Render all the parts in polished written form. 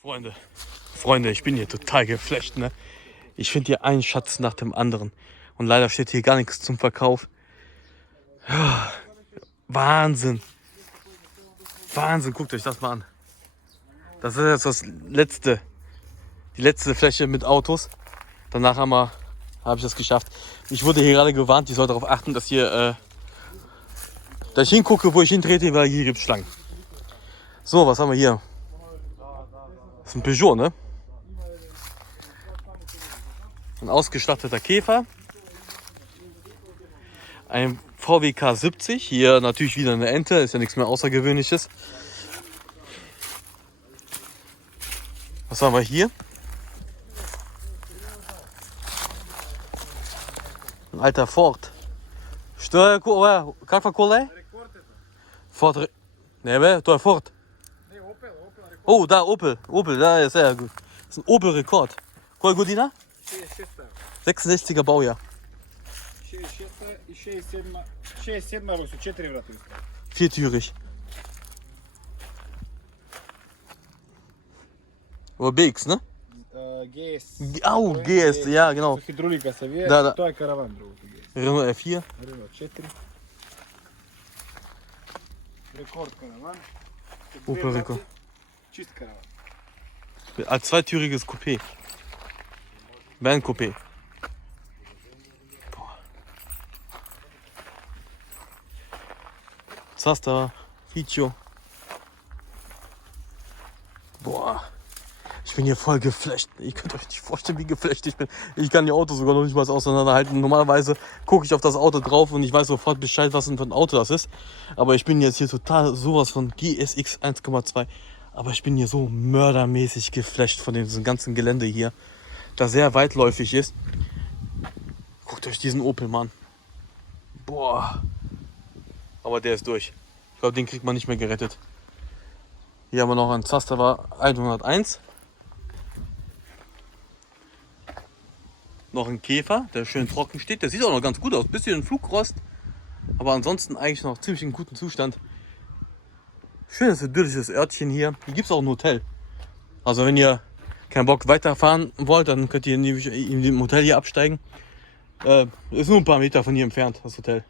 Freunde, ich bin hier total geflasht, ne? Ich finde hier einen Schatz nach dem anderen. Und leider steht hier gar nichts zum Verkauf. Wahnsinn. Wahnsinn, guckt euch das mal an. Das ist jetzt die letzte Fläche mit Autos. Danach habe ich das geschafft. Ich wurde hier gerade gewarnt, ich soll darauf achten, dass ich hingucke, wo ich hintrete, weil hier gibt es Schlangen. So, was haben wir hier? Das ist ein Peugeot, ne? Ein ausgestatteter Käfer. Ein VW K70. Hier natürlich wieder eine Ente, ist ja nichts mehr Außergewöhnliches. Was haben wir hier? Ein alter Ford. Что é? Как какой? Ford. Ne, to je Ford. Oh, da Opel. Opel, da ist sehr gut. Das ist ein Opel-Rekord. Какой година? 66er Baujahr. 4 врата. Viertürig. Oder BX, ne? GS. Au, GS, ja, genau. Hydraulika Savia. Да. To je karavan другото GS. Renault R4. Renault 4. Rekord karavan. Opel Rekord. Чист karavan. Als zweitüriges Coupé. Van Coupé. Zaster, Ficio. Boah. Ich bin hier voll geflasht. Ihr könnt euch nicht vorstellen, wie geflasht ich bin. Ich kann die Autos sogar noch nicht mal auseinanderhalten. Normalerweise gucke ich auf das Auto drauf und ich weiß sofort Bescheid, was denn für ein Auto das ist. Aber ich bin jetzt hier total sowas von GSX 1,2. Aber ich bin hier so mördermäßig geflasht von diesem ganzen Gelände hier, das sehr weitläufig ist. Guckt euch diesen Opel mal an. Boah. Aber der ist durch. Ich glaube, den kriegt man nicht mehr gerettet. Hier haben wir noch einen Zaster 101. Noch ein Käfer, der schön trocken steht. Der sieht auch noch ganz gut aus. Bisschen Flugrost. Aber ansonsten eigentlich noch ziemlich in gutem Zustand. Schönes idyllisches Örtchen hier. Hier gibt es auch ein Hotel. Also wenn ihr keinen Bock weiterfahren wollt, dann könnt ihr in dem Hotel hier absteigen. Ist nur ein paar Meter von hier entfernt, das Hotel.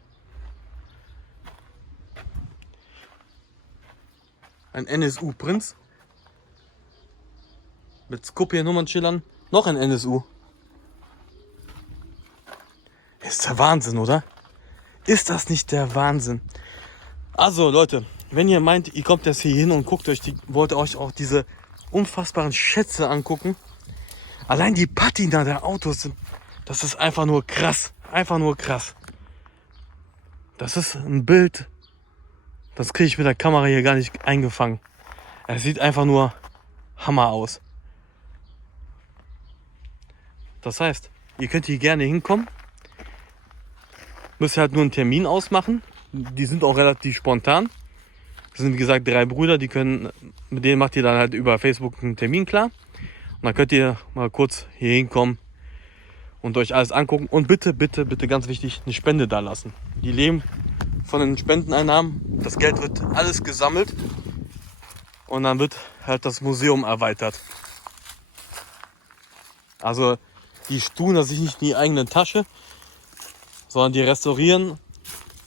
Ein NSU Prinz. Mit Skopje-Nummernschildern. Noch ein NSU. Ist der Wahnsinn, oder? Ist das nicht der Wahnsinn? Also Leute, wenn ihr meint, ihr kommt jetzt hier hin und wollt euch auch diese unfassbaren Schätze angucken. Allein die Patina der Autos sind, das ist einfach nur krass. Einfach nur krass. Das ist ein Bild, das kriege ich mit der Kamera hier gar nicht eingefangen. Es sieht einfach nur Hammer aus. Das heißt, ihr könnt hier gerne hinkommen. Müsst ihr halt nur einen Termin ausmachen. Die sind auch relativ spontan. Das sind wie gesagt 3 Brüder, mit denen macht ihr dann halt über Facebook einen Termin klar. Und dann könnt ihr mal kurz hier hinkommen und euch alles angucken. Und bitte, bitte, bitte ganz wichtig, eine Spende da lassen. Die leben von den Spendeneinnahmen. Das Geld wird alles gesammelt. Und dann wird halt das Museum erweitert. Also die tun das sich nicht in die eigene Tasche, sondern die restaurieren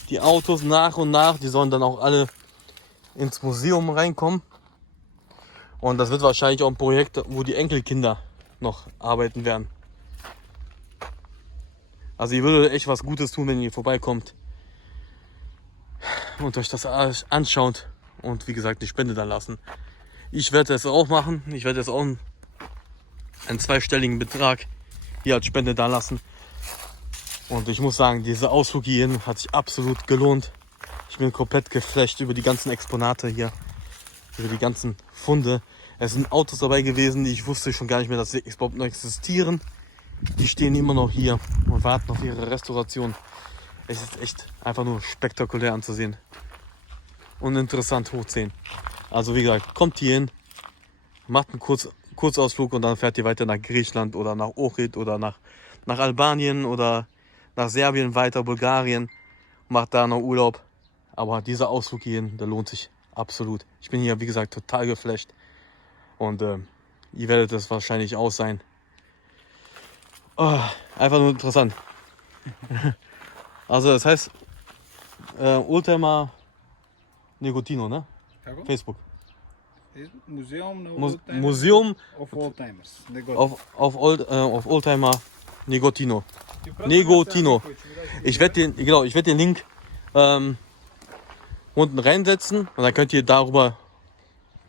die Autos nach und nach. Die sollen dann auch alle ins Museum reinkommen. Und das wird wahrscheinlich auch ein Projekt, wo die Enkelkinder noch arbeiten werden. Also ihr würdet echt was Gutes tun, wenn ihr vorbeikommt und euch das alles anschaut und wie gesagt eine Spende da lassen. Ich werde es auch machen. Ich werde jetzt auch einen zweistelligen Betrag hier als Spende da lassen. Und ich muss sagen, dieser Ausflug hierhin hat sich absolut gelohnt. Ich bin komplett geflasht über die ganzen Exponate hier, über die ganzen Funde. Es sind Autos dabei gewesen, die ich wusste schon gar nicht mehr, dass sie überhaupt noch existieren. Die stehen immer noch hier und warten auf ihre Restauration. Es ist echt einfach nur spektakulär anzusehen und interessant hochziehen. Also wie gesagt, kommt hier hin, macht einen Kurzausflug und dann fährt ihr weiter nach Griechenland oder nach Ohrid oder nach Albanien oder nach Serbien weiter, Bulgarien, macht da noch Urlaub. Aber dieser Ausflug hierhin, der lohnt sich absolut. Ich bin hier, wie gesagt, total geflasht. Und ihr werdet es wahrscheinlich auch sein. Oh, einfach nur interessant. Also das heißt Oldtimer Negotino, ne? Kako? Facebook. Muzeum na Museum of Oldtimers. auf Oldtimer Negotino. Negotino. Ich werde den Link unten reinsetzen und dann könnt ihr darüber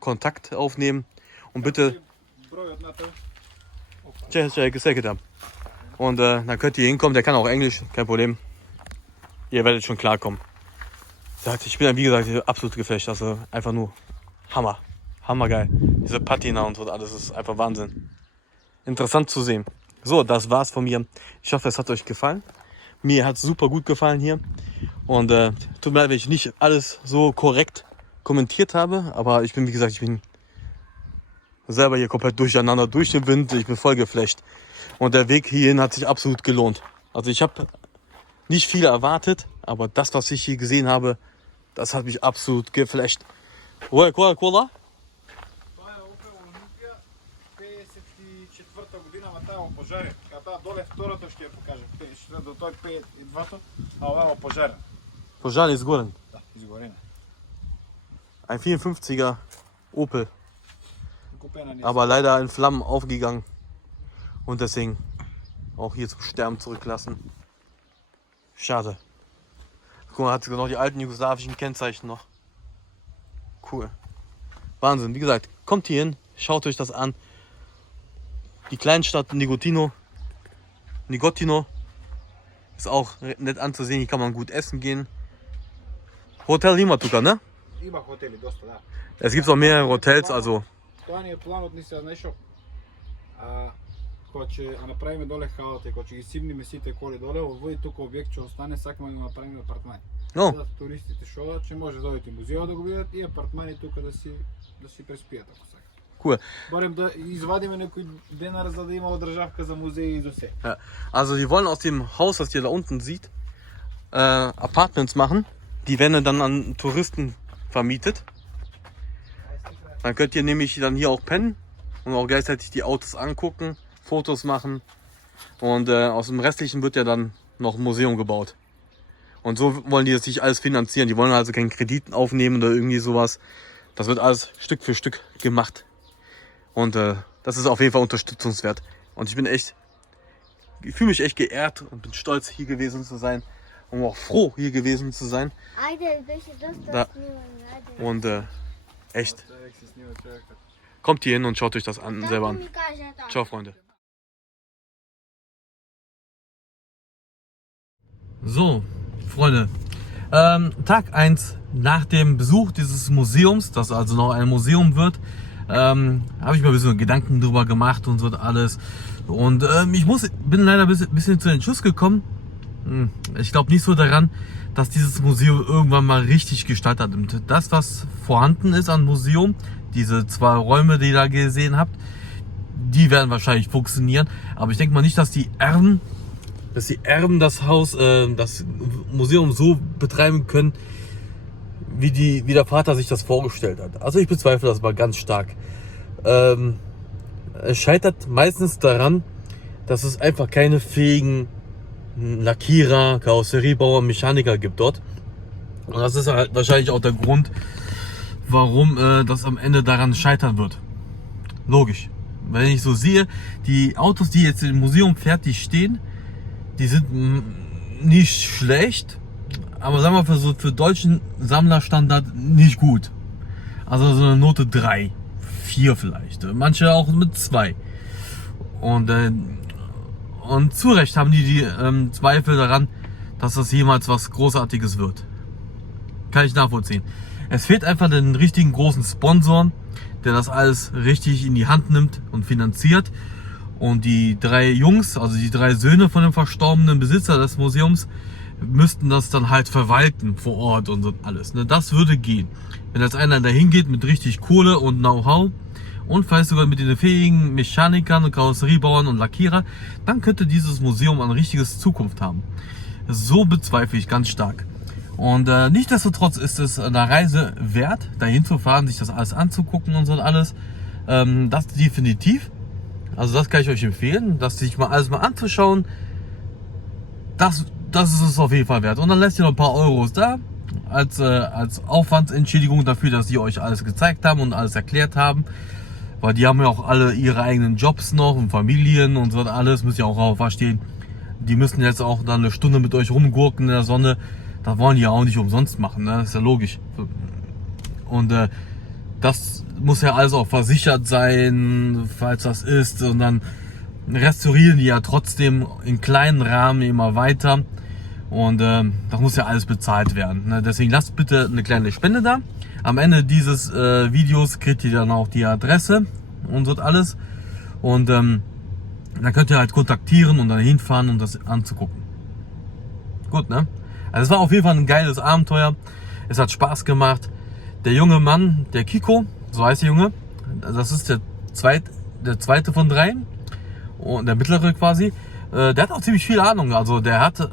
Kontakt aufnehmen und bitte und dann könnt ihr hinkommen, der kann auch Englisch, kein Problem. Ihr werdet schon klarkommen. Ich bin wie gesagt absolut geflasht, also einfach nur Hammer. Hammergeil. Diese Patina und so, alles ist einfach Wahnsinn. Interessant zu sehen. So, das war's von mir. Ich hoffe, es hat euch gefallen. Mir hat es super gut gefallen hier. Und tut mir leid, wenn ich nicht alles so korrekt kommentiert habe. Aber ich bin, wie gesagt, ich bin selber hier komplett durcheinander, durch den Wind. Ich bin voll geflasht. Und der Weg hierhin hat sich absolut gelohnt. Also ich habe nicht viel erwartet, aber das, was ich hier gesehen habe, das hat mich absolut geflasht. Кола? 54-та година, ама тая пожарен. Та доле втората ще я покажа. До той 5-2-то, а ова пожарен. Požar ist Goren. Да, изгорена. Ein 54er Opel, Купена не. aber leider in Flammen aufgegangen und deswegen auch hier zum Sterben zurücklassen. Schade. Guck mal, hat sogar noch die alten jugoslawischen Kennzeichen noch. Cool. Wahnsinn. Wie gesagt, kommt hier hin, schaut euch das an. Die Kleinstadt Negotino ist auch nett anzusehen. Hier kann man gut essen gehen. Hotel Limatuka, ne? Има хотели доста, да. Es gibt auch mehrere Hotels, also Това ни е планот, ни се нещо. Кога ќе направиме доле халата, кога ќе ги симниме сите коли доле, овој тука објект ќе остане, сакаме да го направиме апартмани. no, За туристите што одат, ќе може да одите в музеот да го видат и апартмани тука да си преспијат ако сакат. cool. Барем да извадиме некој денар за да има одржавка за музеи и за се. Ja. Also die wollen aus dem Haus, das ihr da unten seht, Apartments machen. Die werden dann an Touristen vermietet. Dann könnt ihr nämlich dann hier auch pennen und auch gleichzeitig die Autos angucken, Fotos machen. Und aus dem Restlichen wird ja dann noch ein Museum gebaut. Und so wollen die das sich alles finanzieren. Die wollen also keinen Kredit aufnehmen oder irgendwie sowas. Das wird alles Stück für Stück gemacht. Und das ist auf jeden Fall unterstützungswert. Und ich fühle mich echt geehrt und bin stolz, hier gewesen zu sein. Und auch froh, hier gewesen zu sein. Da. Und echt, kommt hier hin und schaut euch das selber an. Ciao, Freunde. So, Freunde. Tag 1 nach dem Besuch dieses Museums, das also noch ein Museum wird, habe ich mir ein bisschen Gedanken drüber gemacht und so alles. Und bin leider ein bisschen zu den Schluss gekommen. Ich glaube nicht so daran, dass dieses Museum irgendwann mal richtig gestaltet wird. Das, was vorhanden ist an Museum, diese 2 Räume, die ihr da gesehen habt, die werden wahrscheinlich funktionieren. Aber ich denke mal nicht, dass die Erben das Haus, das Museum so betreiben können, wie der Vater sich das vorgestellt hat. Also ich bezweifle das mal ganz stark. Es scheitert meistens daran, dass es einfach keine fähigen Lackierer, Karosseriebauer, Mechaniker gibt dort. Und das ist halt wahrscheinlich auch der Grund, warum das am Ende daran scheitern wird. Logisch. Wenn ich so sehe, die Autos, die jetzt im Museum fertig stehen, die sind nicht schlecht, aber sagen wir für deutschen Sammlerstandard nicht gut. Also so eine Note 3, 4 vielleicht. Manche auch mit 2. Und zu Recht haben die Zweifel daran, dass das jemals was Großartiges wird. Kann ich nachvollziehen. Es fehlt einfach den richtigen großen Sponsor, der das alles richtig in die Hand nimmt und finanziert. Und die 3 Jungs, also die 3 Söhne von dem verstorbenen Besitzer des Museums, müssten das dann halt verwalten vor Ort und so alles. Das würde gehen. Wenn jetzt einer dahin geht mit richtig Kohle und Know-how und vielleicht sogar mit den fähigen Mechanikern und Karosseriebauern und Lackierer, dann könnte dieses Museum eine richtige Zukunft haben. So bezweifle ich ganz stark. Und nichtsdestotrotz ist es eine Reise wert, dahin zu fahren, sich das alles anzugucken und so alles. Das definitiv. Also das kann ich euch empfehlen, das sich mal alles mal anzuschauen. Das ist es auf jeden Fall wert. Und dann lässt ihr noch ein paar Euros da als Aufwandsentschädigung dafür, dass die euch alles gezeigt haben und alles erklärt haben. Weil die haben ja auch alle ihre eigenen Jobs noch und Familien und so alles, müsst ihr auch verstehen. Die müssen jetzt auch dann eine Stunde mit euch rumgurken in der Sonne. Das wollen die ja auch nicht umsonst machen, ne? Das ist ja logisch. Und das muss ja alles auch versichert sein, falls das ist. Und dann restaurieren die ja trotzdem in kleinen Rahmen immer weiter. Und das muss ja alles bezahlt werden, ne? Deswegen lasst bitte eine kleine Spende da. Am Ende dieses Videos kriegt ihr dann auch die Adresse und so alles. Und dann könnt ihr halt kontaktieren und dann hinfahren, um das anzugucken. Gut, ne? Also es war auf jeden Fall ein geiles Abenteuer. Es hat Spaß gemacht. Der junge Mann, der Kiko, so heißt der Junge, das ist der zweite von dreien. Und der mittlere quasi. Der hat auch ziemlich viel Ahnung. Also der hat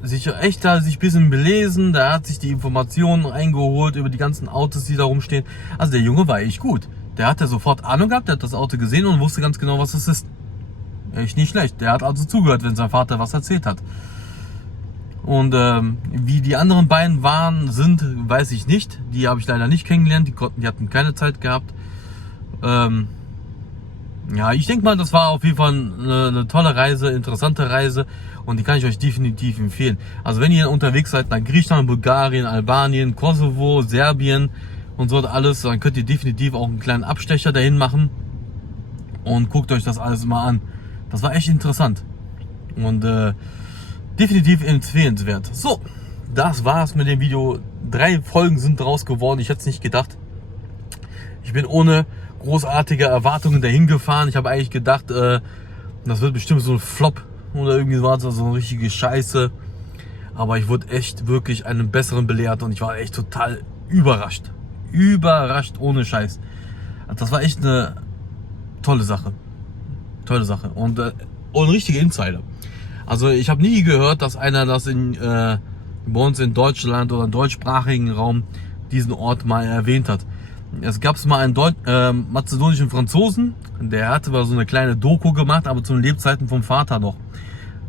sich echt da sich ein bisschen belesen, der hat sich die Informationen eingeholt über die ganzen Autos, die da rumstehen. Also der Junge war echt gut. Der hat ja sofort Ahnung gehabt, der hat das Auto gesehen und wusste ganz genau, was es ist. Echt nicht schlecht. Der hat also zugehört, wenn sein Vater was erzählt hat. Und wie die anderen beiden sind, weiß ich nicht. Die habe ich leider nicht kennengelernt, die hatten keine Zeit gehabt. Ja, ich denke mal, das war auf jeden Fall eine tolle Reise, interessante Reise und die kann ich euch definitiv empfehlen. Also wenn ihr unterwegs seid nach Griechenland, Bulgarien, Albanien, Kosovo, Serbien und so alles, dann könnt ihr definitiv auch einen kleinen Abstecher dahin machen und guckt euch das alles mal an. Das war echt interessant und definitiv empfehlenswert. So, das war's mit dem Video. 3 Folgen sind draus geworden, ich hätte es nicht gedacht. Ich bin ohne großartige Erwartungen dahin gefahren. Ich habe eigentlich gedacht, das wird bestimmt so ein Flop oder irgendwie war es so eine richtige Scheiße. Aber ich wurde echt wirklich einem Besseren belehrt und ich war echt total überrascht. Überrascht ohne Scheiß. Das war echt eine tolle Sache. Tolle Sache. Und ein richtiger Insider. Also ich habe nie gehört, dass einer das bei uns in Deutschland oder im deutschsprachigen Raum diesen Ort mal erwähnt hat. Es gab mal einen mazedonischen Franzosen, der hatte mal so eine kleine Doku gemacht, aber zu den Lebzeiten vom Vater noch.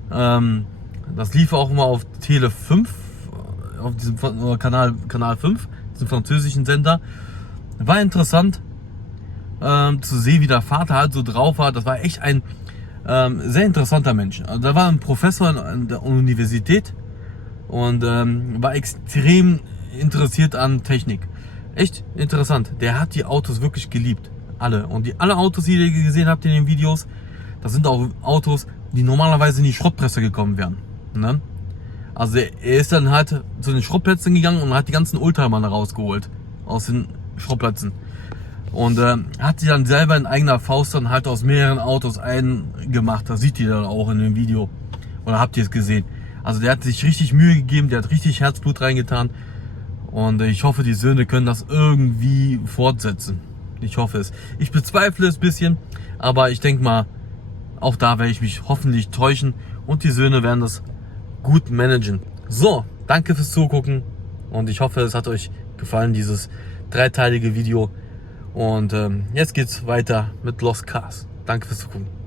Das lief auch mal auf Tele 5, auf diesem Kanal 5, diesem französischen Sender. War interessant zu sehen, wie der Vater halt so drauf war. Das war echt ein sehr interessanter Mensch. Also, da war ein Professor an der Universität und war extrem interessiert an Technik. Echt interessant. Der hat die Autos wirklich geliebt. Alle. Und alle Autos, die ihr gesehen habt in den Videos, das sind auch Autos, die normalerweise in die Schrottpresse gekommen wären. Ne? Also er ist dann halt zu den Schrottplätzen gegangen und hat die ganzen Oldtimer rausgeholt. Aus den Schrottplätzen. Und hat sie dann selber in eigener Faust dann halt aus mehreren Autos einen gemacht. Das seht ihr dann auch in dem Video. Oder habt ihr es gesehen. Also der hat sich richtig Mühe gegeben, der hat richtig Herzblut reingetan. Und ich hoffe, die Söhne können das irgendwie fortsetzen. Ich hoffe es. Ich bezweifle es ein bisschen, aber ich denke mal, auch da werde ich mich hoffentlich täuschen und die Söhne werden das gut managen. So, danke fürs Zugucken und ich hoffe, es hat euch gefallen, dieses 3-teilige Video. Und jetzt geht's weiter mit Lost Cars. Danke fürs Zugucken.